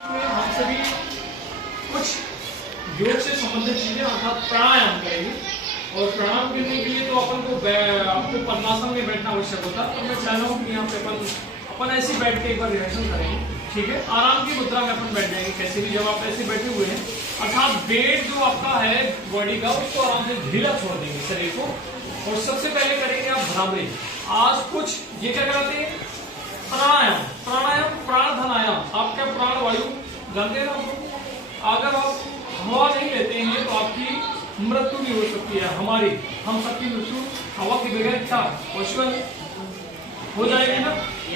हम सभी कुछ योग से संबंधित चीजें अर्थात प्राणायाम करेंगे। और प्राणायाम करने के लिए तो अपन को आपको पद्मासन में बैठना आवश्यक होता है। तो मैं चाह रहा हूँ कि यहाँ पे अपन ऐसे बैठ के एक बार रिहर्सल करेंगे। ठीक है, आराम की मुद्रा में अपन बैठ जाएंगे। कैसे भी जब आप ऐसे बैठे हुए हैं अर्थात वेट जो आपका है बॉडी का उसको आराम से ढीला छोड़ देंगे शरीर को। और सबसे पहले करेंगे आप भ्रामरी। आज कुछ ये क्या कराते हैं, प्राणायाम। प्राणायाम प्राण धनायाम। आप क्या प्राण वायु जानते हैं ना। अगर आप हवा नहीं लेते हैं तो आपकी मृत्यु भी हो सकती है। हम सबकी मृत्यु हवा के बगैर क्या पॉसिबल हो जाएगी ना।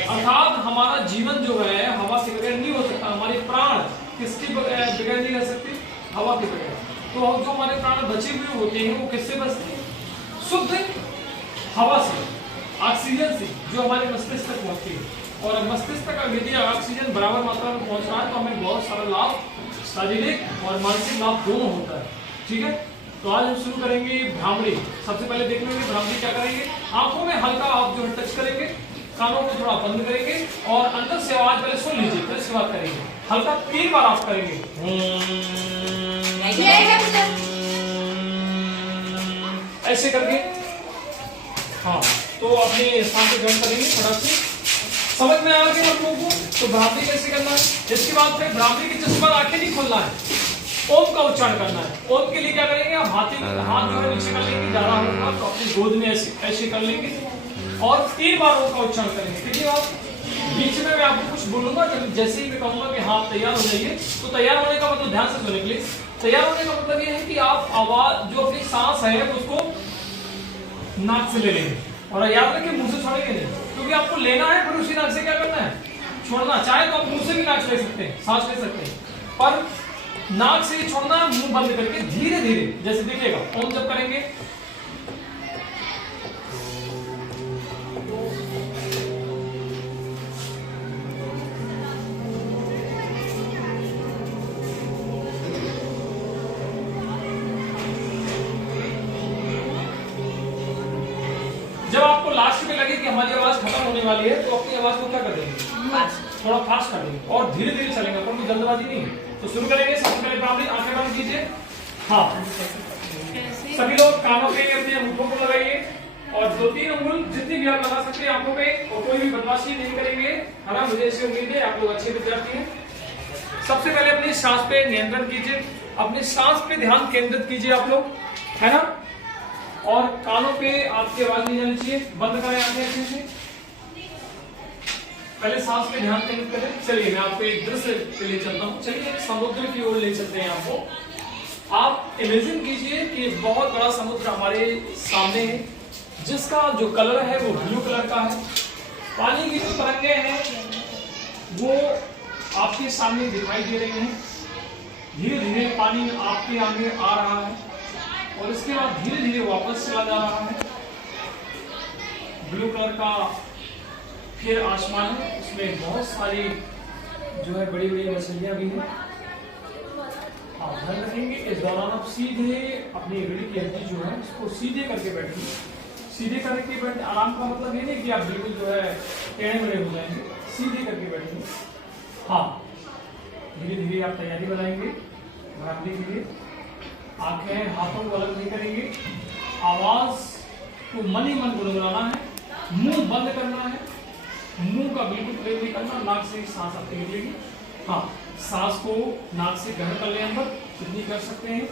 अर्थात हमारा जीवन जो है हवा के बगैर नहीं हो सकता। हमारे प्राण किसके बगैर नहीं रह सकते, हवा के बगैर। तो जो हमारे प्राण बचे हुए होते हैं वो किससे बचते हैं, शुद्ध हवा से, ऑक्सीजन से, जो हमारे मस्तिष्क तक पहुंचती है। और मस्तिष्क तक यदि ऑक्सीजन बराबर मात्रा में पहुंच रहा है तो हमें बहुत सारा लाभ, शारीरिक और मानसिक लाभ दोनों होता है। ठीक है, तो आज हम शुरू करेंगे भ्रामरी। सबसे पहले देख लेंगे भ्रामरी क्या करेंगे। आंखों में हल्का आप जो है टच करेंगे, कानों को थोड़ा बंद करेंगे और अंदर से आवाज पहले सुन लीजिए, फिर इसके बाद करेंगे। हल्का 3 बार आप करेंगे ऐसे करके। हाँ, तो अपने स्थान पे ज्वाइन करेंगे। थोड़ा सी समझ में आ गया आप लोगों को। तो भ्रामरी कैसे करना है। इसके बाद फिर भ्रामरी के जिस पर आंखें नहीं खोलना है, ओम का उच्चारण करना है। ओम के लिए क्या करेंगे, आप हाथ जो है नीचे कर लेंगे, ज्यादा होगा तो अपनी गोद में ऐसे कर लेंगे और 3 बार ओम का उच्चारण करेंगे। ठीक है, आप बीच में मैं आपको कुछ बोलूंगा, जब जैसे ही मैं कहूंगा कि हाँ तैयार हो जाइए, तो तैयार होने का मतलब ध्यान से सुने प्लीज। तैयार होने का मतलब ये है कि आप आवाज जो अपनी सांस है उसको नाक से ले लेंगे। और याद रखिए मुंह से छोड़ेंगे नहीं, क्योंकि आपको लेना है फिर उसी नाक से क्या करना है, छोड़ना। चाहे तो आप मुंह से भी नाक ले सकते हैं, सांस ले सकते हैं, पर नाक से ही छोड़ना है, मुंह बंद करके धीरे धीरे। जैसे देखिएगा ओम जब करेंगे जब आपको लास्ट में लगे कि हमारी आवाज खत्म होने वाली है तो अपनी आवाज को क्या कर देंगे, थोड़ा फास्ट कर देंगे और धीरे धीरे चलेंगे, पर कोई जल्दबाजी नहीं। तो शुरू करेंगे। सबसे पहले भ्रामरी, आंखें बंद कीजिए। हाँ, सभी लोग कानों पे अपने अंगूठों को लगाइए और 2-3 अंगुल जितनी भी आप लगा सकते हैं आंखों पे, और कोई भी बदमाशी नहीं करेंगे। है ना, मुझे ऐसी उम्मीद है आप लोग अच्छे विद्यार्थी हैं। सबसे पहले अपनी सांस पे नियंत्रण कीजिए, अपनी सांस पे ध्यान केंद्रित कीजिए आप लोग, है ना। और कानों पे आपकी आवाज नहीं जानी चाहिए, बंद करें आंखें अच्छे से। पहले सांस पे ध्यान केंद्रित करें। चलिए मैं आपको एक दृश्य पे ले चलता हूँ। चलिए समुद्र की ओर ले चलते हैं आपको। आप इमेजिन कीजिए कि बहुत बड़ा समुद्र हमारे सामने है, जिसका जो कलर है वो ब्लू कलर का है। पानी की जो तरंगे हैं वो आपके सामने दिखाई दे रही हैं। धीरे धीरे पानी आपके आगे आ रहा है और इसके बाद धीरे धीरे वापस चला जा रहा है। ब्लू कलर का फिर आसमान है, उसमें बहुत सारी जो है बड़ी बड़ी मछलियां भी हैं। आप ध्यान रखेंगे इस दौरान आप सीधे अपनी रीढ़ की हड्डी जो है उसको सीधे करके बैठिए। सीधे करके बैठ, आराम का मतलब ये नहीं कि आप बिल्कुल जो है टेढ़े मेढ़े हो जाएंगे, सीधे करके बैठिए। हाँ, धीरे धीरे आप तैयारी बनाएंगे भ्रामरी के लिए। आंखें हाथों को अलग नहीं करेंगे, आवाज को मन ही मन गुनगुनाना है, मुंह बंद करना है, मुंह का बिल्कुल प्रयोग नहीं करना, नाक से सांस आपकी निकलेगी। हाँ, सांस को नाक से ग्रहण कर लें अंदर, कितनी कर सकते हैं।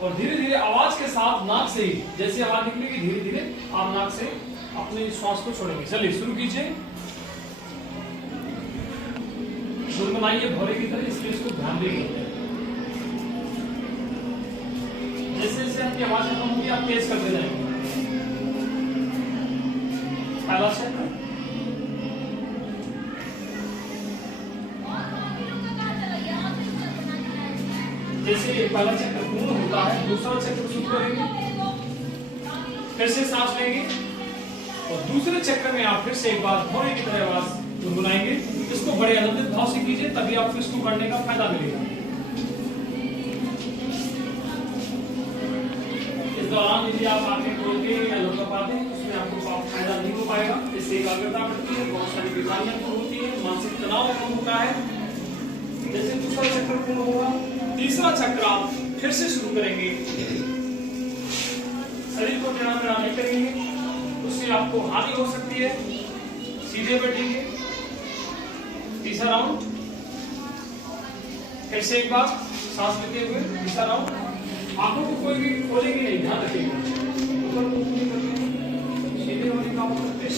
और धीरे धीरे आवाज के साथ नाक से ही जैसे आवाज निकलेगी धीरे धीरे आप नाक से अपने श्वास को छोड़ेंगे। चलिए शुरू कीजिए। गुनगुनाइए भौरे की तरह, इसलिए इसको ध्यान देंगे। जैसे जैसे आपकी आवाज खत्म होगी आप तेज करते जाएंगे। पहला चक्र, जैसे पहला चक्र पूर्ण होता है दूसरा चक्र शुरू करेंगे, फिर से सांस लेंगे और दूसरे चक्र में आप फिर से एक बार भौरे की तरह आवाज गुनगुनाएंगे। इसको बड़े आनंदित भाव से कीजिए, तभी आपको इसको करने का फायदा मिलेगा। इस दौरान यदि आप आंखें खोल के या लुका पाते हैं उसमें आपको फायदा नहीं हो पाएगा। इससे एकाग्रता बढ़ती है, बहुत सारी बीमारियां दूर होती है, मानसिक तनाव कम होता है। जैसे दूसरा चक्र पूर्ण होगा, तीसरा चक्र आप फिर से शुरू करेंगे, शरीर को टेढ़ा मेढ़ा नहीं करेंगे, उससे आपको हानि हो सकती है। सीधे बैठेंगे, तीसरा राउंड, फिर से एक बार सांस लेते हुए तीसरा राउंड, आंखों को कोई भी खोलेंगे नहीं, ध्यान रखिएगा, सीधे होने का कोशिश।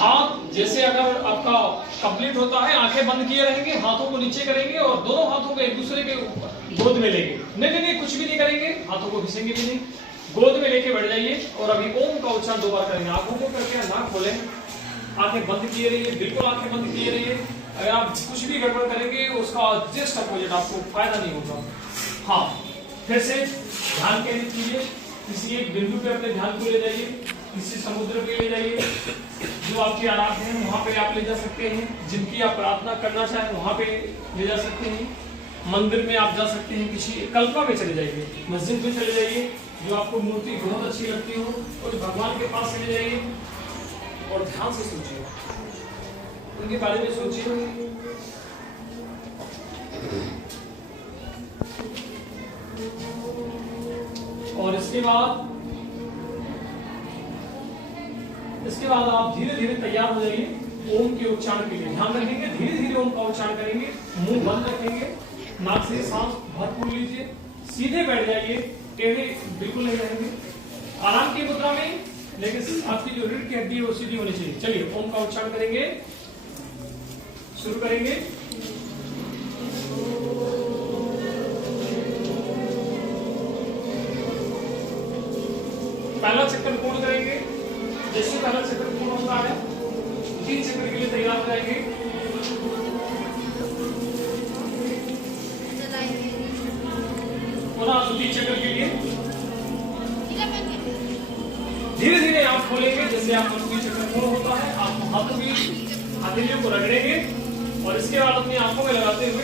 हाथ जैसे अगर आपका कंप्लीट होता है, आंखें बंद किए रहेंगे, हाथों को नीचे करेंगे और दोनों हाथों को एक दूसरे के गोद में लेंगे। नहीं, कुछ भी नहीं करेंगे, हाथों को घिसेंगे भी नहीं, गोद में लेके बैठ जाइए और अभी ओम का उच्चारण 2 बार करेंगे। आंखों को करके ना खोलें, आंखें बंद किए रहिए, बिल्कुल आंखें बंद किए रहिए। अगर आप कुछ भी गड़बड़ करेंगे उसका जस्ट अपोजिट आपको फायदा नहीं होगा। हाँ, फिर से ध्यान केंद्रित कीजिए, किसी एक बिंदु पे अपने ध्यान को ले जाइए, किसी समुद्र पे ले जाइए, जो आपकी आराध्य है वहां पे आप ले जा सकते हैं, जिनकी आप प्रार्थना करना चाहें वहां पे ले जा सकते हैं, मंदिर में आप जा सकते हैं, किसी कल्पना में चले जाइए, मस्जिद में चले जाइए, जो आपको मूर्ति बहुत अच्छी लगती हो और भगवान के पास चले जाइए और ध्यान से सोचिए, उनके बारे में सोचिए। और इसके बाद आप धीरे धीरे तैयार हो जाइए ओम के उच्चारण के लिए। ध्यान रखेंगे, धीरे धीरे ओम का उच्चारण करेंगे, मुंह बंद रखेंगे, नाक से सांस भरपूर लीजिए, सीधे बैठ जाइए, टेढ़े बिल्कुल नहीं रहेंगे, आराम की मुद्रा में, लेकिन आपकी जो रीढ़ की हड्डी है वो सीधी होनी चाहिए। चलिए ओम का उच्चारण करेंगे, शुरू करेंगे। पहला चक्कर पूर्ण करेंगे, जैसे पहला चक्र पूर्ण होता है 3 चक्र के लिए तैयार हो जाएंगे। पुनः 3 चक्र के लिए धीरे धीरे आप खोलेंगे, जैसे आप 3 चक्र पूर्ण होता है, आप हाथों की हथेलियों को रगड़ेंगे और इसके बाद अपनी आंखों में लगाते हुए,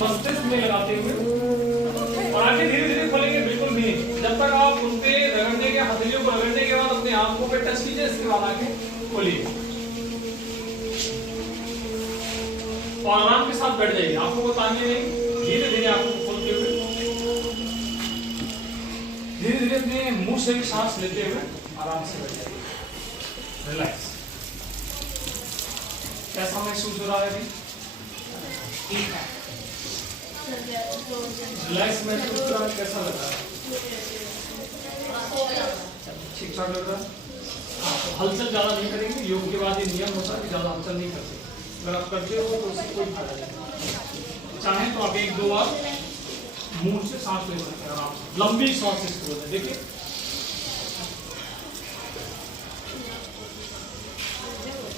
मस्तिष्क में लगाते हुए और आंखें धीरे धीरे खोलेंगे, बिल्कुल भी नहीं, जब तक आप उनपे रगड़ने के, हथेलियों को रगड़ने के बाद अपने आंखों पे टच कीजिए, इसके बाद आंखें खोलिए और आराम के साथ बैठ जाइए, आंखों को तानिए नहीं, धीरे धीरे आंखों को खोलते हुए, धीरे धीरे अपने मुंह से भी सांस लेते हुए आराम से बैठ जाइए, रिलैक्स। कैसा महसूस हो रहा है अभी? ठीक है, रिलैक्स महसूस हो रहा है, कैसा लग रहा है? ठीक ठाक लग रहा है। तो हलचल ज्यादा नहीं करेंगे, योग के बाद ये नियम होता है कि ज्यादा हलचल नहीं करते, अगर आप करते हो तो उससे कोई फायदा नहीं। चाहे तो आप 1-2 बार मुंह से सांस ले सकते हैं आराम से, लंबी सांस इसको बोलते हैं। देखिए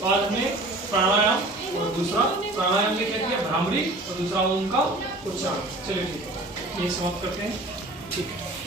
बाद में प्राणायाम, और दूसरा प्राणायाम में क्या किया, भ्रामरी, और दूसरा ओम का उच्चारण। चलिए ठीक है, ये समाप्त करते हैं। ठीक है।